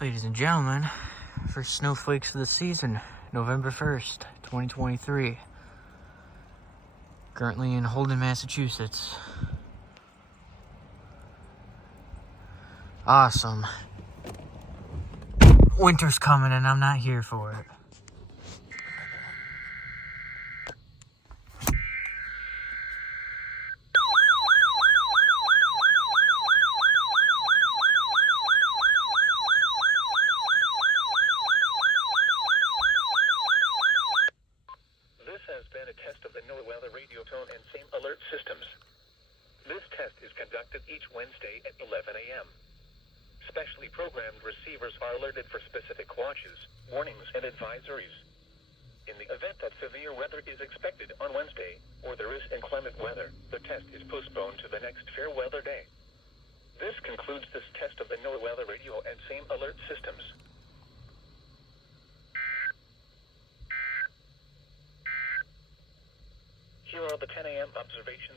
Ladies and gentlemen, first snowflakes of the season, November 1st, 2023. Currently in Holden, Massachusetts. Awesome. Winter's coming and I'm not here for it. Has been a test of the NOAA radio tone and same alert systems. This test is conducted each Wednesday at 11 a.m. Specially programmed receivers are alerted for specific watches, warnings, and advisories. In the event that severe weather is expected on Wednesday, or there is inclement weather, the test is postponed to the next fair weather day. This concludes this test of the NOAA radio and same alert systems. Here are the 10 a.m. observations.